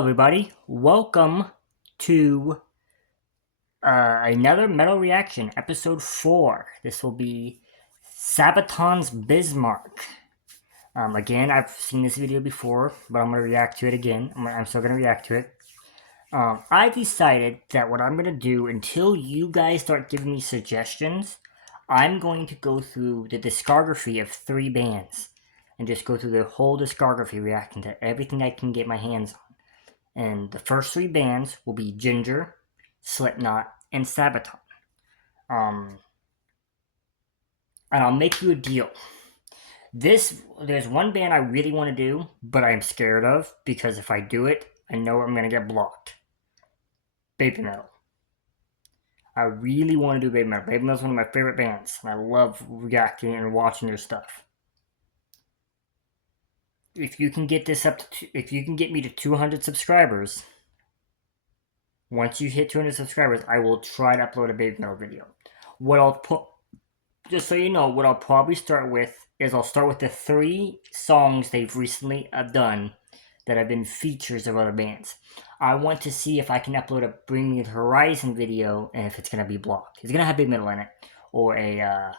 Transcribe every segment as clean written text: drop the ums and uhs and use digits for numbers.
Hello, everybody. Welcome to another Metal Reaction, episode 4. This will be Sabaton's Bismarck. Again, I've seen this video before, but I'm going to react to it again. I'm still going to react to it. I decided that what I'm going to do, until you guys start giving me suggestions, I'm going to go through the discography of 3 bands and just go through the whole discography, reacting to everything I can get my hands on. And the first 3 bands will be Ginger, Slipknot, and Sabaton. And I'll make you a deal. There's one band I really want to do, but I'm scared of, because if I do it, I know I'm going to get blocked. Baby Metal. I really want to do Baby Metal. Baby Metal is one of my favorite bands, and I love reacting and watching their stuff. If you can get this up to, if you can get me to 200 subscribers, once you hit 200 subscribers, I will try to upload a Baby Metal video. What I'll put, just so you know, what I'll probably start with is I'll start with the 3 songs they've recently done that have been features of other bands. I want to see if I can upload a Bring Me the Horizon video, and if it's going to be blocked. It's going to have Baby Metal in it, or a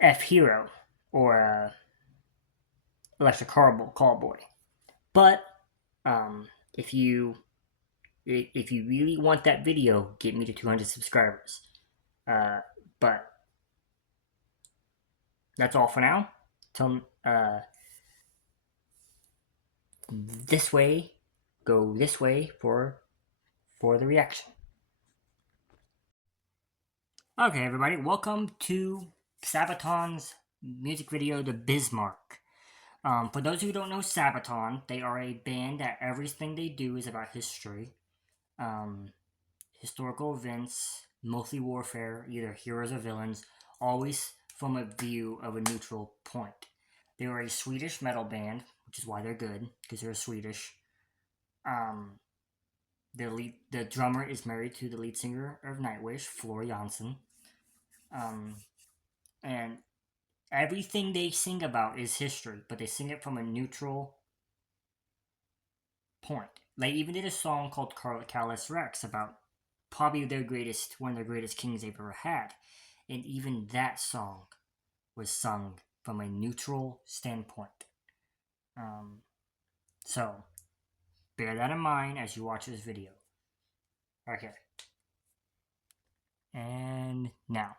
F-Hero, or a Electric Callboy. But if you really want that video, get me to 200 subscribers. But that's all for now. This way, go this way for the reaction. Okay, everybody, welcome to Sabaton's music video, The Bismarck. For those who don't know Sabaton, they are a band that everything they do is about history. Historical events, mostly warfare, either heroes or villains, always from a view of a neutral point. They are a Swedish metal band, which is why they're good, because they're Swedish. The drummer is married to the lead singer of Nightwish, Floor Jansen. And everything they sing about is history, but they sing it from a neutral point. They even did a song called Callous Rex about probably one of their greatest kings they've ever had. And even that song was sung from a neutral standpoint. So, bear that in mind as you watch this video. Okay. And now.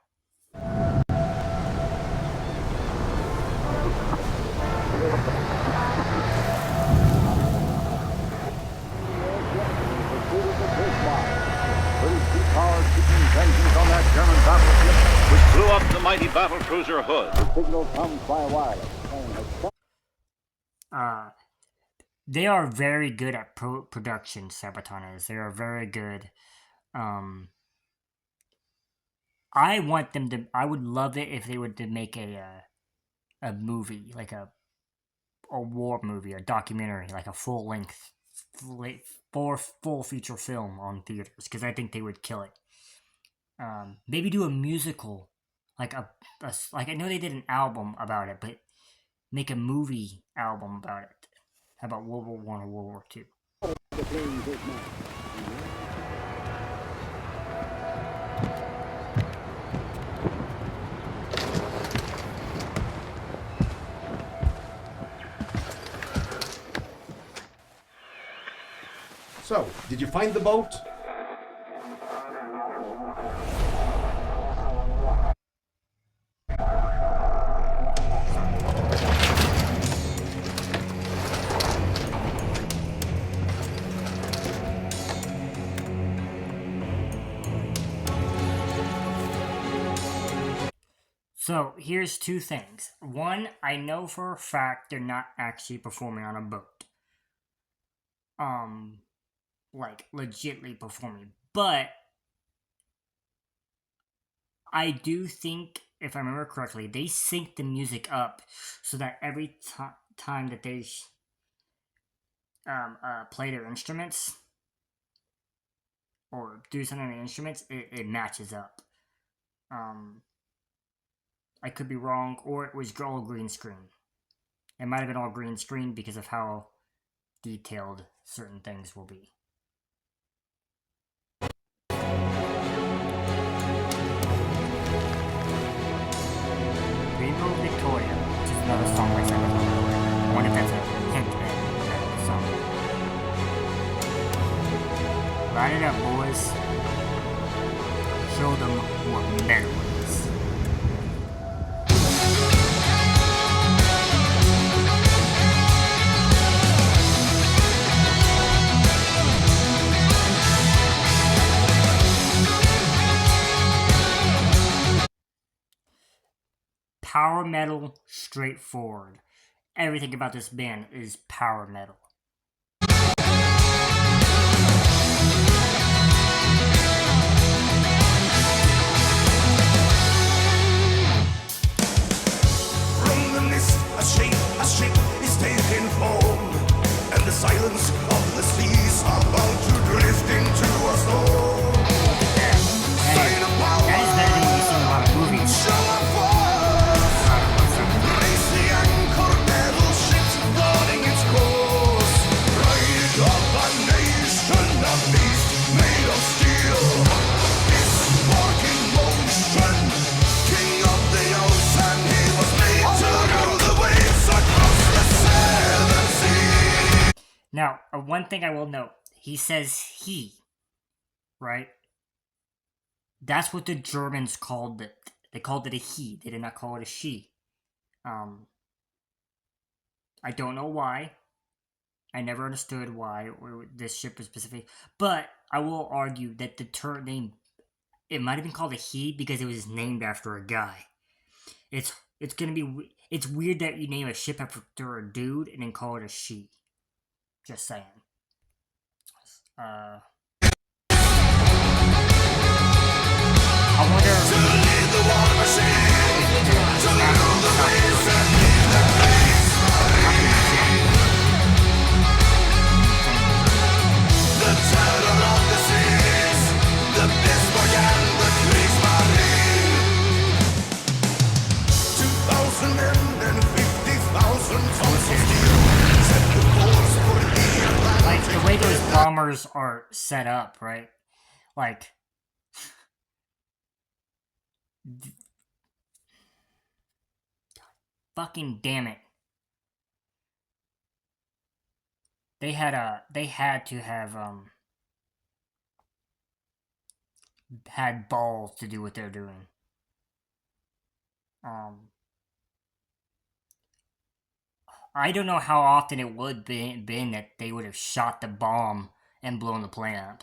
On that German battleship, which blew up the mighty battlecruiser Hood. The signal comes by wireless. They are very good at production, Sabaton is. They are very good. I want them to. I would love it if they would to make a movie, like a war movie, a documentary, like a full length, full feature film on theaters, because I think they would kill it. Maybe do a musical, like like I know they did an album about it, but make a movie album about it. How about World War I or World War II? So, did you find the boat? So, here's 2 things. One, I know for a fact they're not actually performing on a boat. Like, legitly performing. But, I do think, if I remember correctly, they sync the music up so that every time that they play their instruments, or do something on the instruments, it matches up. I could be wrong, or it was all green screen. It might have been all green screen because of how detailed certain things will be. Rainbow Victoria, which is another song by Sabaton. I wonder if that's a hint at the song. Line it up, boys. Show them what metal is. Power metal, straightforward. Everything about this band is power metal. From the mist, a ship is taking form, and the silence of the seas are about to drift into a storm. That is better than you see in a lot of movies. Show of force, raise the anchor, battleships guarding its course. Ride up a nation, a beast made of steel. Bismarck in motion, king of the ocean, he was made to rule the waves across the seven seas. Now, one thing I will note, he says he, right? That's what the Germans called it. They called it a he. They did not call it a she. I don't know why. I never understood why this ship was specific. But I will argue that the term name, it might have been called a he because it was named after a guy. It's weird that you name a ship after a dude and then call it a she. Just saying. I wonder To lead the war machine, to rule the waves and lead the the terror of the seas, the Bismarck and the Kriegsmarine. 2,000 men and 50,000 tons of steel set the course for the Atlantic. like the way those bombers are set up, right? Like fucking damn it. They had to have had balls to do what they're doing. I don't know how often it would been that they would have shot the bomb and blown the plane up.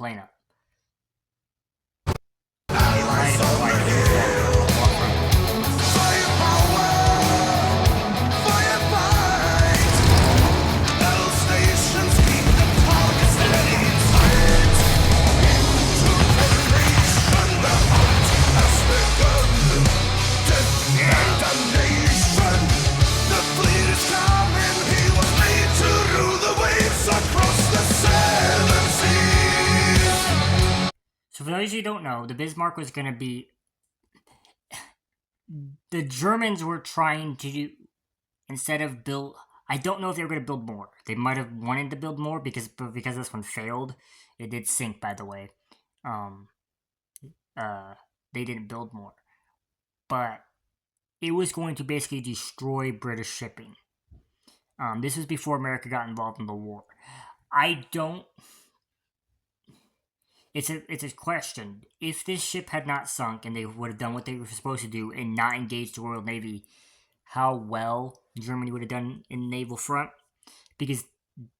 So for those of you who don't know, the Bismarck was going to be... The Germans were trying to do... Instead of build... I don't know if they were going to build more. They might have wanted to build more because this one failed. It did sink, by the way. They didn't build more. But it was going to basically destroy British shipping. This was before America got involved in the war. I don't... It's a question. If this ship had not sunk and they would have done what they were supposed to do and not engaged the Royal Navy, how well Germany would have done in the naval front? Because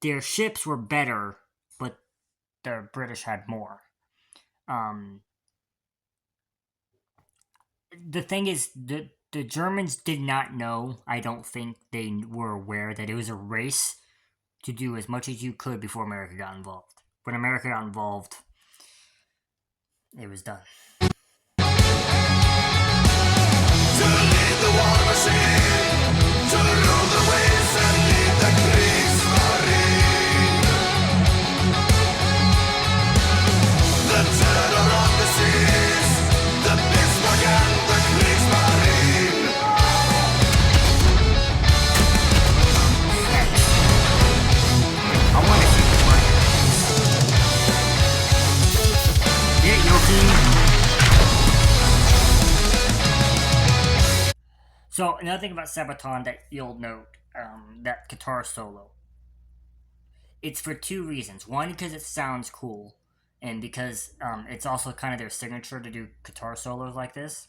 their ships were better, but the British had more. The thing is, the Germans did not know, I don't think they were aware that it was a race to do as much as you could before America got involved. When America got involved, it was done. To lead the war machine, to rule the waves and lead the Kriegsmarine. The terror of the seas, the Bismarck and the Kriegsmarine. So another thing about Sabaton that you'll note, that guitar solo, it's for two reasons. One, because it sounds cool, and because it's also kind of their signature to do guitar solos like this.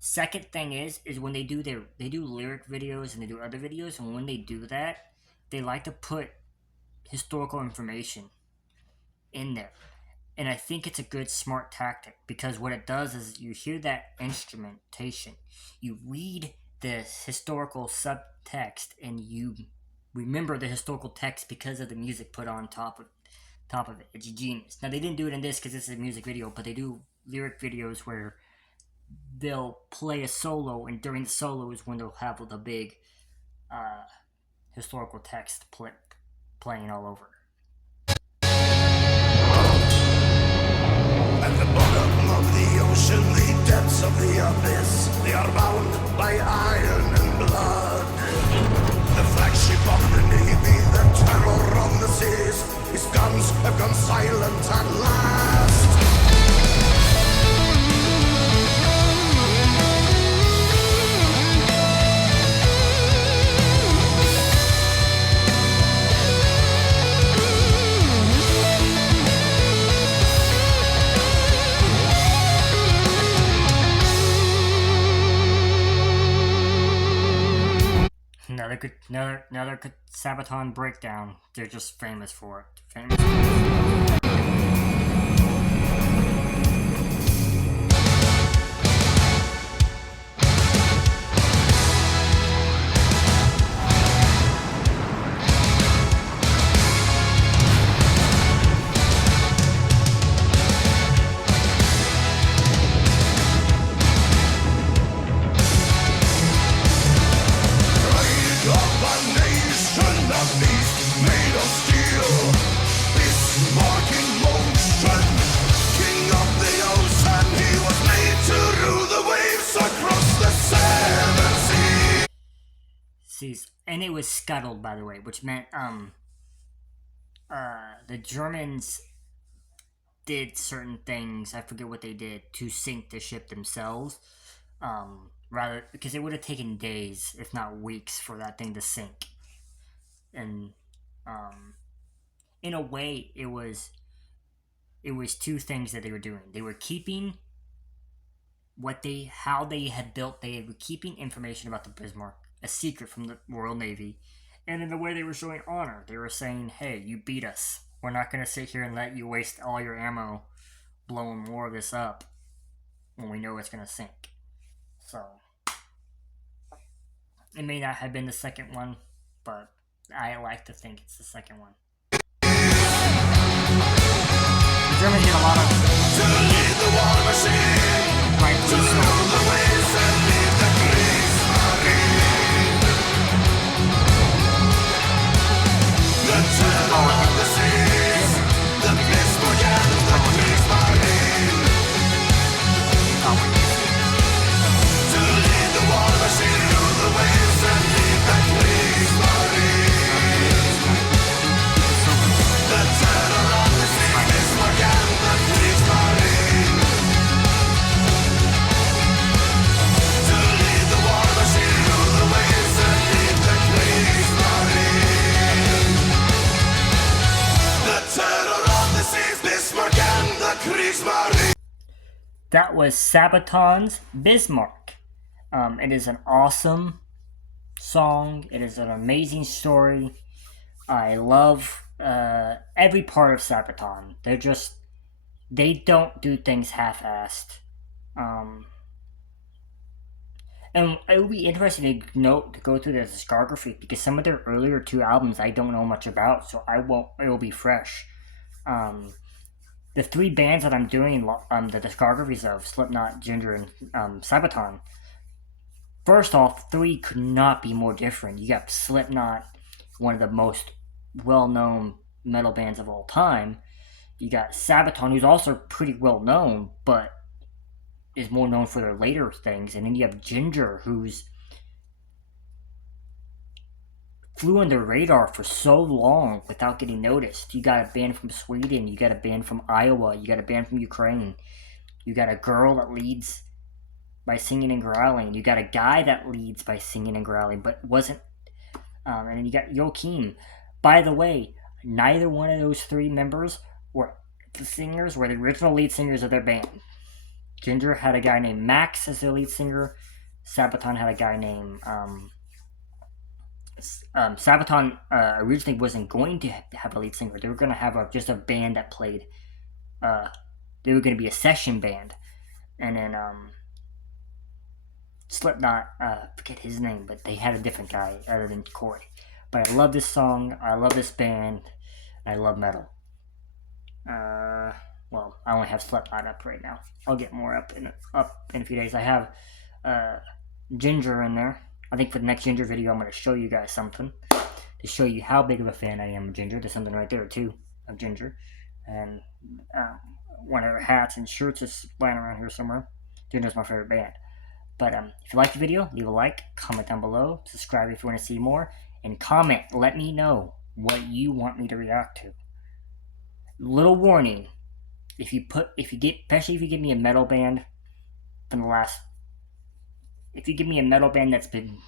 Second thing is when they do lyric videos and they do other videos, and when they do that, they like to put historical information in there. And I think it's a good, smart tactic because what it does is you hear that instrumentation, you read the historical subtext, and you remember the historical text because of the music put on top of it. It's genius. Now they didn't do it in this because this is a music video, but they do lyric videos where they'll play a solo, and during the solo is when they'll have the big historical text playing all over. At the bottom of the ocean, the depths of the abyss, they are bound by iron and blood. The flagship of the Navy, the terror on the seas, his guns have gone silent at last. Another Sabaton breakdown. They're just famous for it. Famous for it. Bismarck in motion, king of the ocean, he was made to rule the waves across the seven seas. And it was scuttled, by the way, which meant the Germans did certain things. I forget what they did to sink the ship themselves. Rather, because it would have taken days, if not weeks, for that thing to sink. And in a way, it was two things that they were doing. They were keeping how they had built. They were keeping information about the Bismarck a secret from the Royal Navy, and in the way they were showing honor, they were saying, "Hey, you beat us. We're not going to sit here and let you waste all your ammo blowing more of this up when we know it's going to sink." So it may not have been the second one, but I like to think it's the second one. The Germans get a lot of To lead the war machine, rightfully to so. rule the waves and lead the Kriegsmarine. The terror of the seas, the Bismarck and the Kriegsmarine. To lead the war machine, rule the waves and lead the Kriegsmarine. The terror of the seas, Bismarck and the Kriegsmarine. To lead the war machine, rule the waves and lead the Kriegsmarine. The terror of the seas, Bismarck and the Kriegsmarine. That was Sabaton's Bismarck. It is an awesome song. It is an amazing story. I love every part of Sabaton. They don't do things half-assed. And it would be interesting to go through their discography because some of their earlier two albums I don't know much about, so it will be fresh. The three bands that I'm doing the discographies of, Slipknot, Ginger, and Sabaton, first off, three could not be more different. You got Slipknot, one of the most well-known metal bands of all time. You got Sabaton, who's also pretty well-known, but is more known for their later things. And then you have Ginger, who's flew under the radar for so long without getting noticed. You got a band from Sweden, you got a band from Iowa, you got a band from Ukraine, you got a girl that leads by singing and growling. You got a guy that leads by singing and growling, but wasn't. And then you got Joachim. By the way, neither one of those three members were the singers, were the original lead singers of their band. Ginger had a guy named Max as their lead singer. Sabaton had a guy named Sabaton originally wasn't going to have a lead singer. They were going to have just a band that played. They were going to be a session band, and then Slipknot, forget his name, but they had a different guy other than Corey. But I love this song. I love this band. I love metal. Well, I only have Slipknot up right now. I'll get more up in a few days. I have Ginger in there. I think for the next Ginger video, I'm going to show you guys something to show you how big of a fan I am of Ginger. There's something right there too of Ginger, and one of her hats and shirts is lying around here somewhere. Ginger's my favorite band. But if you like the video, leave a like, comment down below, subscribe if you want to see more, and comment. Let me know what you want me to react to. Little warning: especially if you give me a metal band from the last. If you give me a metal band that's been,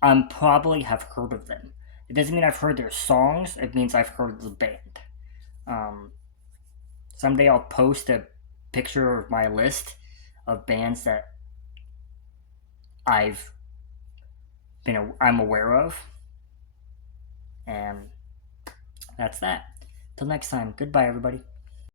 I probably have heard of them. It doesn't mean I've heard their songs. It means I've heard of the band. Someday I'll post a picture of my list of bands that I'm aware of. And that's that. Till next time, goodbye everybody.